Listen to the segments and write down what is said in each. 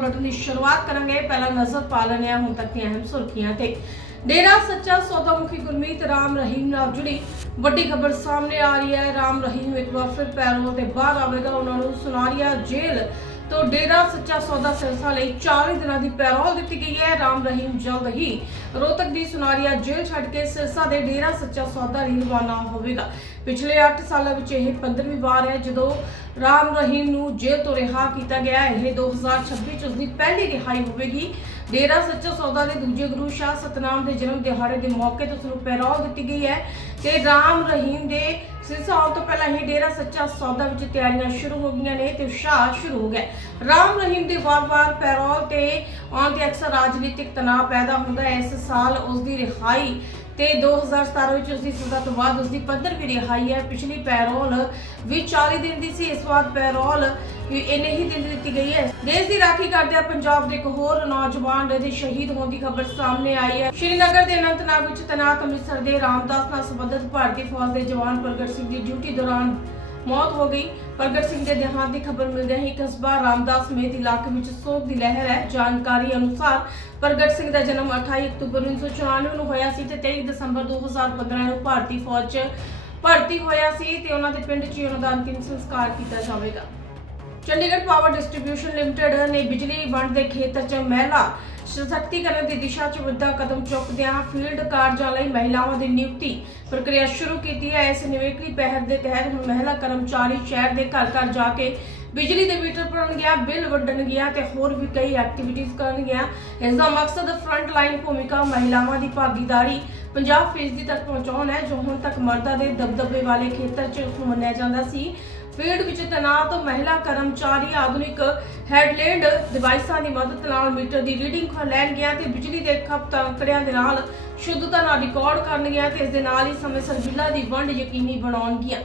Bulletin ਦੀ ਸ਼ੁਰੂਆਤ ਕਰਾਂਗੇ। ਪਹਿਲਾਂ ਨਜ਼ਰ ਪਾ ਲੈਣੇ ਆ ਹੁਣ ਤੱਕ ਦੀਆਂ ਅਹਿਮ ਸੁਰਖੀਆਂ ਤੇ। ਡੇਰਾ ਸੱਚਾ ਸੌਦਾ ਮੁਖੀ ਗੁਰਮੀਤ ਰਾਮ ਰਹੀਮ ਨਾਲ ਜੁੜੀ ਵੱਡੀ ਖਬਰ ਸਾਹਮਣੇ ਆ ਰਹੀ ਹੈ। ਰਾਮ ਰਹੀਮ ਇੱਕ ਵਾਰ ਫਿਰ ਪੈਰੋਲ ਤੇ ਬਾਹਰ ਆਵੇਗਾ। ਉਹਨਾਂ ਨੂੰ ਸੁਨਾਰੀਆ ਜੇਲ੍ਹ ਤੋਂ ਡੇਰਾ ਸੱਚਾ ਸੌਦਾ ਸਿਰਸਾ ਲਈ 40 ਦਿਨਾਂ ਦੀ ਪੈਰੋਲ ਦਿੱਤੀ ਗਈ ਹੈ। ਰਾਮ ਰਹੀਮ ਜਲਦ ਹੀ ਰੋਹਤਕ ਦੀ ਸੁਨਾਰੀਆ ਜੇਲ੍ਹ ਛੱਡ ਕੇ ਸਿਰਸਾ ਦੇ ਡੇਰਾ ਸੱਚਾ ਸੌਦਾ ਲਈ ਰਵਾਨਾ ਹੋਵੇਗਾ। ਪਿਛਲੇ 8 ਸਾਲਾਂ ਵਿੱਚ ਇਹ 15ਵੀਂ ਵਾਰ ਹੈ ਜਦੋਂ ਰਾਮ ਰਹੀਮ ਨੂੰ ਜੇਲ੍ਹ ਤੋਂ ਰਿਹਾ ਕੀਤਾ ਗਿਆ। ਹੈ। ਇਹ 2026 ਚ ਉਸਦੀ ਪਹਿਲੀ ਰਿਹਾਈ ਹੋਵੇਗੀ। ਡੇਰਾ ਸੱਚਾ ਸੌਦਾ ਦੇ ਦੂਜੇ ਗੁਰੂ ਸ਼ਾਹ ਸਤਨਾਮ ਦੇ ਜਨਮ ਦਿਹਾੜੇ ਦੇ ਮੌਕੇ ਤੇ ਉਸ ਨੂੰ ਪੈਰੋਲ ਦਿੱਤੀ ਗਈ ਹੈ ਤੇ ਰਾਮ ਰਹੀਮ ਦੇ ਸਿਰਸਾ ਆਉਣ ਤੋਂ ਪਹਿਲਾਂ ਹੀ ਡੇਰਾ ਸੱਚਾ ਸੌਦਾ ਵਿੱਚ ਤਿਆਰੀਆਂ ਸ਼ੁਰੂ ਹੋ ਗਈਆਂ ਨੇ ਤੇ ਉਤਸ਼ਾਹ ਸ਼ੁਰੂ ਹੋ ਗਿਆ। ਰਾਮ ਰਹੀਮ ਦੇ ਵਾਰ-ਵਾਰ ਪੈਰੋਲ ਤੇ ਆਉਣ ਤੇ ਅਕਸਰ ਰਾਜਨੀਤਿਕ ਤਣਾਅ ਪੈਦਾ ਹੁੰਦਾ ਹੈ। ਇਸ ਸਾਲ ਉਸ ਦੀ ਰਿਹਾਈ ਤੇ 2017 ਵਿੱਚ ਉਸ ਦੀ ਸਜ਼ਾ ਤੋਂ ਬਾਅਦ ਉਸ ਦੀ 15ਵੀਂ ਰਿਹਾਈ ਹੈ। ਪਿਛਲੀ ਪੈਰੋਲ ਵੀ 40 ਦਿਨ ਦੀ ਸੀ, ਇਸ ਵਾਰ ਪੈਰੋਲ ਵੀ ਹੀ ਦਿਨ ਦਿੱਤੀ ਗਈ ਹੈ। ਦੇਸ਼ ਦੀ ਰਾਖੀ ਕਰਦਿਆਂ ਪੰਜਾਬ ਦੇ ਇੱਕ ਹੋਰ ਨੌਜਵਾਨ ਦੇ ਸ਼ਹੀਦ ਹੋਣ ਦੀ ਖਬਰ ਸਾਹਮਣੇ ਆਈ ਹੈ। ਸ਼੍ਰੀਨਗਰ ਦੇ ਅਨੰਤਨਾਗ ਵਿੱਚ ਤੈਨਾਤ ਅੰਮ੍ਰਿਤਸਰ ਦੇ ਰਾਮਦਾਸ ਨਾਲ ਸੰਬੰਧਿਤ ਭਾਰਤੀ ਫੌਜ ਦੇ ਜਵਾਨ ਪ੍ਰਗਟ ਸਿੰਘ ਦੀ ਡਿਊਟੀ ਦੌਰਾਨ ਮੌਤ ਹੋ ਗਈ। ਪ੍ਰਗਟ ਸਿੰਘ ਦੇ ਦੇਹਾਂਤ ਦੀ ਖਬਰ ਮਿਲਦਿਆਂ ਹੀ ਕਸਬਾ ਰਾਮਦਾਸ ਸਮੇਤ ਇਲਾਕੇ ਵਿੱਚ ਸੋਗ ਦੀ ਲਹਿਰ ਹੈ। ਜਾਣਕਾਰੀ ਅਨੁਸਾਰ ਪ੍ਰਗਟ ਸਿੰਘ ਦਾ ਜਨਮ 28 ਅਕਤੂਬਰ 1994 ਨੂੰ ਹੋਇਆ ਸੀ ਤੇ 23 ਦਸੰਬਰ 2015 ਨੂੰ ਭਾਰਤੀ ਫੌਜ 'ਚ ਭਰਤੀ ਹੋਇਆ ਸੀ ਤੇ ਉਹਨਾਂ ਦੇ ਪਿੰਡ 'ਚ ਹੀ ਉਹਨਾਂ ਦਾ ਅੰਤਿਮ ਸੰਸਕਾਰ ਕੀਤਾ ਜਾਵੇਗਾ। ਚੰਡੀਗੜ੍ਹ ਪਾਵਰ ਡਿਸਟ੍ਰੀਬਿਊਸ਼ਨ ਲਿਮਟਿਡ ਨੇ ਬਿਜਲੀ ਵੰਡ ਦੇ ਖੇਤਰ 'ਚ ਮਹਿਲਾ ਸਸ਼ਕਤੀਕਰਨ ਦੀ ਦਿਸ਼ਾ 'ਚ ਵੱਡਾ ਕਦਮ ਚੁੱਕਦਿਆਂ ਫੀਲਡ ਕਾਰਜਾਂ ਲਈ ਮਹਿਲਾਵਾਂ ਦੀ ਨਿਯੁਕਤੀ ਪ੍ਰਕਿਰਿਆ ਸ਼ੁਰੂ ਕੀਤੀ ਹੈ। ਇਸ ਨਿਵੇਕਲੀ ਪਹਿਲ ਦੇ ਤਹਿਤ ਹੁਣ ਮਹਿਲਾ ਕਰਮਚਾਰੀ ਸ਼ਹਿਰ ਦੇ ਘਰ ਘਰ ਜਾ ਕੇ ਬਿਜਲੀ ਦੇ ਮੀਟਰ ਭਰਨ ਗਿਆ, ਬਿੱਲ ਵੰਡਣ ਗਿਆ ਤੇ ਹੋਰ ਵੀ ਕਈ ਐਕਟੀਵਿਟੀਜ਼ ਕਰਨਗੀਆਂ ਇਸ ਦਾ ਮਕਸਦ ਫਰੰਟ ਲਾਈਨ ਭੂਮਿਕਾ ਮਹਿਲਾਵਾਂ ਦੀ ਭਾਗੀਦਾਰੀ 50% ਤੱਕ ਪਹੁੰਚਾਉਣਾ ਹੈ, ਜੋ ਹੁਣ ਤੱਕ ਮਰਦਾਂ ਦੇ ਦਬਦਬੇ ਵਾਲੇ ਖੇਤਰ 'ਚ ਉਸ ਨੂੰ ਮੰਨਿਆ ਜਾਂਦਾ ਸੀ। ਫੀਲਡ ਵਿੱਚ ਤੈਨਾਤ ਮਹਿਲਾ ਕਰਮਚਾਰੀ ਆਧੁਨਿਕ ਹੈਡਲੈਂਡ ਡਿਵਾਈਸਾਂ ਦੀ ਮਦਦ ਨਾਲ ਮੀਟਰ ਦੀ ਰੀਡਿੰਗ ਲੈਣ ਗਿਆ ਤੇ ਬਿਜਲੀ ਦੇ ਖਪਤ ਅੰਕੜਿਆਂ ਦੇ ਨਾਲ ਸ਼ੁੱਧਤਾ ਨਾਲ ਰਿਕਾਰਡ ਕਰਨ ਤੇ ਇਸ ਦੇ ਨਾਲ ਹੀ ਸਮੇਂ ਸਿਰ ਬਿੱਲਾਂ ਦੀ ਵੰਡ ਯਕੀਨੀ ਬਣਾਉਣਗੀਆਂ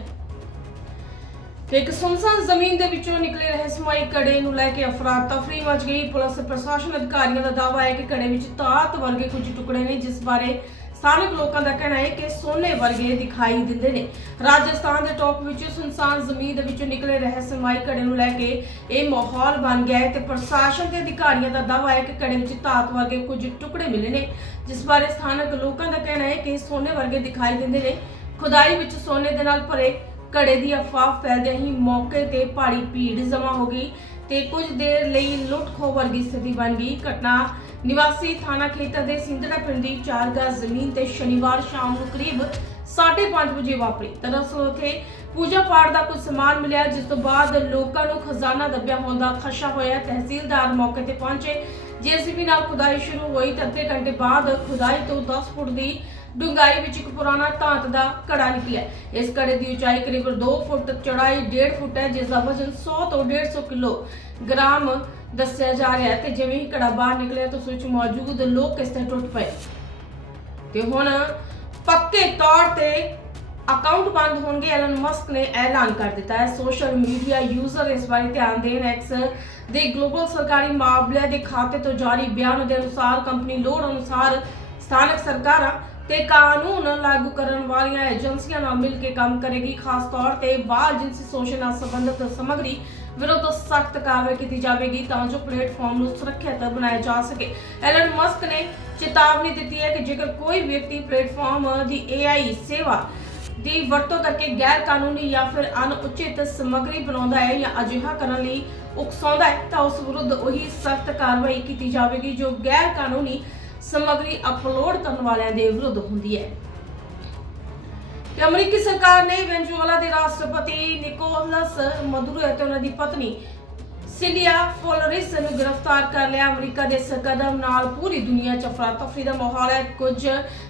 ਤੇ ਇੱਕ ਸੁਨਸਾਨ ਜ਼ਮੀਨ ਦੇ ਵਿੱਚੋਂ ਨਿਕਲੇ ਰਹੱਸਮਈ ਕੜੇ ਨੂੰ ਲੈ ਕੇ ਅਫਰਾ ਤਫਰੀ ਮਚ ਗਈ। ਪੁਲਿਸ ਪ੍ਰਸ਼ਾਸਨ ਅਧਿਕਾਰੀਆਂ ਦਾ ਦਾਅਵਾ ਹੈ ਕਿ ਕੜੇ ਵਿੱਚ ਤਾਤ ਵਰਗੇ ਕੁਝ ਟੁਕੜੇ ਨੇ, ਜਿਸ ਬਾਰੇ ਸਥਾਨਕ ਲੋਕਾਂ ਦਾ ਕਹਿਣਾ ਹੈ ਕਿ ਸੋਨੇ ਵਰਗੇ ਦਿਖਾਈ ਦਿੰਦੇ ਨੇ। ਰਾਜਸਥਾਨ ਦੇ ਟੌਪ ਵਿੱਚ ਸੁਨਸਾਨ ਜ਼ਮੀਨ ਦੇ ਵਿੱਚੋਂ ਨਿਕਲੇ ਰਹੱਸਮਈ ਘੜੇ ਨੂੰ ਲੈ ਕੇ ਇਹ ਮਾਹੌਲ ਬਣ ਗਿਆ ਹੈ ਤੇ ਪ੍ਰਸ਼ਾਸਨ ਦੇ ਅਧਿਕਾਰੀਆਂ ਦਾ ਦਾਅਵਾ ਹੈ ਕਿ ਘੜੇ ਵਿੱਚ ਧਾਤ ਵਰਗੇ ਕੁਝ ਟੁਕੜੇ ਮਿਲੇ ਨੇ, ਜਿਸ ਬਾਰੇ ਸਥਾਨਕ ਲੋਕਾਂ ਦਾ ਕਹਿਣਾ ਹੈ ਕਿ ਇਹ ਸੋਨੇ ਵਰਗੇ ਦਿਖਾਈ ਦਿੰਦੇ ਨੇ। ਖੁਦਾਈ ਵਿੱਚ ਸੋਨੇ ਦੇ ਨਾਲ ਭਰੇ ਘੜੇ ਦੀ ਅਫਵਾਹ ਫੈਲਦਿਆਂ ਹੀ ਮੌਕੇ ਤੇ ਭਾਰੀ ਭੀੜ ਜਮ੍ਹਾਂ ਹੋ ਗਈ ਤੇ ਕੁਝ ਦੇਰ ਲਈ ਲੁੱਟ ਖੋਹ ਵਰਗੀ ਸਥਿਤੀ ਬਣ ਗਈ। ਘਟਨਾ ਨਿਵਾਸੀ ਥਾਣਾ ਖੇਤਰ ਦੇ ਸਿੰਧੜਾ ਪਿੰਡ ਦੀ 4 ਗਜ਼ ਜ਼ਮੀਨ ਤੇ ਸ਼ਨੀਵਾਰ ਸ਼ਾਮ ਨੂੰ ਕਰੀਬ 5:30 ਵਜੇ ਵਾਪਰੀ। ਦਰਅਸਲ ਉੱਥੇ ਪੂਜਾ ਪਾਠ ਦਾ ਕੁਝ ਸਮਾਨ ਮਿਲਿਆ, ਜਿਸ ਤੋਂ ਬਾਅਦ ਲੋਕਾਂ ਨੂੰ ਖਜ਼ਾਨਾ ਦੱਬਿਆ ਹੋਣ ਦਾ ਖਸ਼ਾ ਹੋਇਆ। ਤਹਿਸੀਲਦਾਰ ਮੌਕੇ ਤੇ ਪਹੁੰਚੇ। ਜੀਸੀਬੀ ਨਾਲ ਖੁਦਾਈ ਸ਼ੁਰੂ ਹੋਈ। ਤਾਂ ਅੱਧੇ ਘੰਟੇ ਬਾਅਦ ਖੁਦਾਈ ਤੋਂ 10 ਫੁੱਟ ਦੀ ਡੂੰਘਾਈ ਵਿੱਚ ਇੱਕ ਪੁਰਾਣਾ ਧਾਤ ਦਾ ਘੜਾ ਨਿਕਲਿਆ। ਇਸ ਘੜੇ ਦੀ ਉਚਾਈ ਕਰੀਬ 2 ਫੁੱਟ, ਚੌੜਾਈ 1.5 ਫੁੱਟ ਹੈ ਜਿਸ ਦਾ ਵਜ਼ਨ 100 ਤੋਂ 150 ਕਿਲੋ ਗ੍ਰਾਮ ਦੱਸਿਆ ਜਾ ਰਿਹਾ ਹੈ ਤੇ ਜਿਵੇਂ ਹੀ ਘੜਾ ਬਾਹਰ ਨਿਕਲਿਆ ਤਾਂ ਉਸ ਵਿੱਚ ਮੌਜੂਦ ਲੋਕ ਇਸ ਤੇ ਟੁੱਟ ਪਏ। ਤੇ ਹੁਣ ਪੱਕੇ ਤੌਰ ਤੇ ਅਕਾਊਂਟ ਬੰਦ ਹੋਣਗੇ, ਐਲਨ ਮਸਕ ਨੇ ਐਲਾਨ ਕਰ ਦਿੱਤਾ ਹੈ। ਸੋਸ਼ਲ ਮੀਡੀਆ ਯੂਜ਼ਰ ਇਸ ਬਾਰੇ ਧਿਆਨ ਦੇਣ ਐਕਸ ਦੇ ਗਲੋਬਲ ਸਰਕਾਰੀ ਮਾਮਲਿਆਂ ਦੇ ਖਾਤੇ ਤੋਂ ਜਾਰੀ ਬਿਆਨ ਦੇ ਅਨੁਸਾਰ, ਕੰਪਨੀ ਲੋੜ ਅਨੁਸਾਰ ਸਥਾਨਕ ਸਰਕਾਰਾਂ ਤੇ ਕਾਨੂੰਨ ਲਾਗੂ ਕਰਨ ਵਾਲੀਆਂ ਏਜੰਸੀਆਂ ਨਾਲ ਮਿਲ ਕੇ ਕੰਮ ਕਰੇਗੀ। ਖਾਸ ਤੌਰ ਤੇ ਬਾਲ ਜਿਨਸੀ ਸ਼ੋਸ਼ਣ ਨਾਲ ਸੰਬੰਧਿਤ ਸਮੱਗਰੀ ਵਿਰੁੱਧ ਸਖਤ ਕਾਰਵਾਈ ਕੀਤੀ ਜਾਵੇਗੀ ਤਾਂ ਜੋ ਪਲੇਟਫਾਰਮ ਨੂੰ ਸੁਰੱਖਿਅਤ ਬਣਾਇਆ ਜਾ ਸਕੇ। ਐਲਨ ਮਸਕ ਨੇ ਚੇਤਾਵਨੀ ਦਿੱਤੀ ਹੈ ਕਿ ਜੇਕਰ ਕੋਈ ਵਿਅਕਤੀ ਪਲੇਟਫਾਰਮ ਦੀ AI ਸੇਵਾ ਦੀ ਵਰਤੋਂ ਕਰਕੇ ਗੈਰ ਕਾਨੂੰਨੀ ਜਾਂ ਫਿਰ ਅਣਉਚਿਤ ਸਮੱਗਰੀ ਬਣਾਉਂਦਾ ਹੈ ਜਾਂ ਅਜਿਹਾ ਕਰਨ ਲਈ ਉਕਸਾਉਂਦਾ ਹੈ, ਤਾਂ ਉਸ ਵਿਰੁੱਧ ਉਹੀ ਸਖਤ ਕਾਰਵਾਈ ਕੀਤੀ ਜਾਵੇਗੀ ਜੋ ਗੈਰ ਕਾਨੂੰਨੀ ਸਮੱਗਰੀ ਅਪਲੋਡ ਕਰਨ ਵਾਲਿਆਂ ਦੇ ਵਿਰੁੱਧ ਹੁੰਦੀ ਹੈ। ਤੇ ਅਮਰੀਕੀ ਸਰਕਾਰ ਨੇ ਵੈਨਜ਼ੂਏਲਾ ਦੇ ਰਾਸ਼ਟਰਪਤੀ ਨਿਕੋਲਸ ਮਦੂਰੋ ਅਤੇ ਉਹਨਾਂ ਦੀ ਪਤਨੀ ਸਿਲੀਆ ਫਲੋਰਿਸ ਨੂੰ ਗ੍ਰਿਫਤਾਰ ਕਰ ਲਿਆ। ਅਮਰੀਕਾ ਦੇ ਇਸ ਕਦਮ ਨਾਲ ਪੂਰੀ ਦੁਨੀਆ 'ਚ ਅਫਰਾ ਦਾ ਮਾਹੌਲ ਹੈ। ਕੁਝ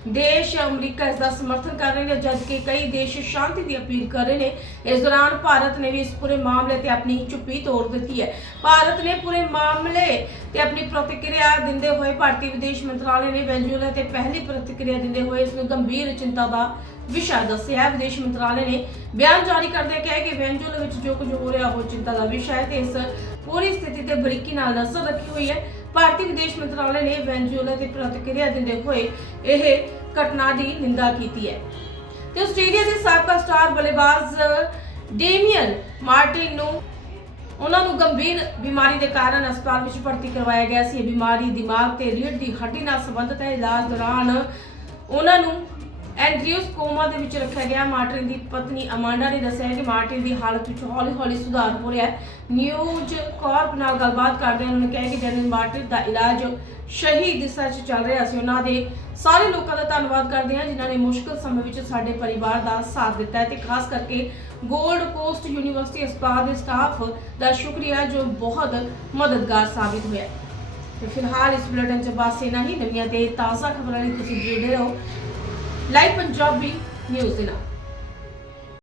ਦੇਸ਼ ਅਮਰੀਕਾ ਇਸ ਦਾ ਸਮਰਥਨ ਕਰ ਰਹੇ ਨੇ, ਜਦਕਿ ਕਈ ਦੇਸ਼ ਸ਼ਾਂਤੀ ਦੀ ਅਪੀਲ ਕਰ ਰਹੇ ਨੇ। ਇਸ ਦੌਰਾਨ ਭਾਰਤ ਨੇ ਵੀ ਇਸ ਪੂਰੇ ਮਾਮਲੇ ਤੇ ਆਪਣੀ ਚੁੱਪੀ ਤੋੜ ਦਿੱਤੀ ਹੈ। ਭਾਰਤ ਨੇ ਪੂਰੇ ਮਾਮਲੇ ਤੇ ਆਪਣੀ ਪ੍ਰਤੀਕਿਰਿਆ ਦਿੰਦੇ ਹੋਏ ਭਾਰਤੀ ਵਿਦੇਸ਼ ਮੰਤਰਾਲੇ ਨੇ ਵੈਨਜ਼ੂਏਲਾ ਤੇ ਪਹਿਲੀ ਪ੍ਰਤੀਕਿਰਿਆ ਦਿੰਦੇ ਹੋਏ ਇਸ ਨੂੰ ਗੰਭੀਰ ਚਿੰਤਾ ਦਾ ਵਿਸ਼ਾ ਦੱਸਿਆ ਵਿਦੇਸ਼ ਮੰਤਰਾਲੇ ਨੇ ਬਿਆਨ ਜਾਰੀ ਕਰਦੇ ਕਿਹਾ ਕਿ ਵੈਨਜ਼ੂਏਲਾ ਵਿੱਚ ਜੋ ਕੁਝ ਹੋ ਰਿਹਾ ਉਹ ਚਿੰਤਾ ਦਾ ਵਿਸ਼ਾ ਹੈ ਤੇ ਇਸ ਪੂਰੀ ਸਥਿਤੀ ਤੇ ਬਰੀਕੀ ਨਾਲ ਨਜ਼ਰ ਰੱਖੀ ਹੋਈ ਹੈ। ਭਾਰਤੀ ਵਿਦੇਸ਼ ਮੰਤਰਾਲੇ ਨੇ ਵੈਨਜ਼ੂਏਲਾ ਤੇ ਪ੍ਰਤੀਕਿਰਿਆ ਦਿੰਦੇ ਹੋਏ ਇਹ ਘਟਨਾ ਦੀ ਨਿੰਦਾ ਕੀਤੀ ਹੈ। ਤੇ ਆਸਟ੍ਰੇਲੀਆ ਦੇ ਸਾਬਕਾ ਸਟਾਰ ਬੱਲੇਬਾਜ਼ ਡੇਮੀਅਨ ਮਾਰਟਿਨ ਨੂੰ ਉਹਨਾਂ ਨੂੰ ਗੰਭੀਰ ਬਿਮਾਰੀ ਦੇ ਕਾਰਨ ਹਸਪਤਾਲ ਵਿੱਚ ਭਰਤੀ ਕਰਵਾਇਆ ਗਿਆ ਸੀ। ਇਹ ਬਿਮਾਰੀ ਦਿਮਾਗ ਤੇ ਰੀੜ੍ਹ ਦੀ ਹੱਡੀ ਨਾਲ ਸੰਬੰਧਿਤ ਹੈ। ਇਲਾਜ ਦੌਰਾਨ ਉਹਨਾਂ ਨੂੰ ਐਂਡਰਿਊਸ ਕੋਮਾ ਦੇ ਵਿੱਚ ਰੱਖਿਆ ਗਿਆ। ਮਾਰਟਿਨ ਦੀ ਪਤਨੀ ਅਮਾਂਡਾ ਨੇ ਦੱਸਿਆ ਕਿ ਮਾਰਟਿਨ ਦੀ ਹਾਲਤ ਵਿੱਚ ਹੌਲੀ-ਹੌਲੀ ਸੁਧਾਰ ਹੋ ਰਿਹਾ ਹੈ। ਨਿਊਜ਼ ਕਾਰਪ ਨਾਲ ਗੱਲਬਾਤ ਕਰਦੇ ਉਹਨਾਂ ਨੇ ਕਿਹਾ ਕਿ ਜਨਰਲ ਮਾਰਟਿਨ ਦਾ ਇਲਾਜ ਸਹੀ ਦਿਸ਼ਾ 'ਚ ਚੱਲ ਰਿਹਾ ਸੀ, ਉਹਨਾਂ ਦੇ ਸਾਰੇ ਲੋਕਾਂ ਦਾ ਧੰਨਵਾਦ ਕਰਦੇ ਹਾਂ ਜਿਨ੍ਹਾਂ ਨੇ ਮੁਸ਼ਕਲ ਸਮੇਂ ਵਿੱਚ ਸਾਡੇ ਪਰਿਵਾਰ ਦਾ ਸਾਥ ਦਿੱਤਾ ਹੈ ਤੇ ਖਾਸ ਕਰਕੇ ਗੋਲਡ ਕੋਸਟ ਯੂਨੀਵਰਸਿਟੀ ਹਸਪਤਾਲ ਦੇ ਸਟਾਫ ਦਾ ਸ਼ੁਕਰੀਆ ਜੋ ਬਹੁਤ ਮਦਦਗਾਰ ਸਾਬਿਤ ਹੋਇਆ ਹੈ। ਤੇ ਫਿਲਹਾਲ ਇਸ ਬੁਲੇਟਿਨ 'ਚ ਬਸ ਇੰਨਾ ਹੀ। ਨਵੀਆਂ ਤੇ ਤਾਜ਼ਾ ਖਬਰਾਂ ਲਈ ਤੁਸੀਂ ਜੁੜੇ ਰਹੋ ਲਾਈਵ ਪੰਜਾਬੀ ਨਿਊਜ਼ ਦੇ ਨਾਲ।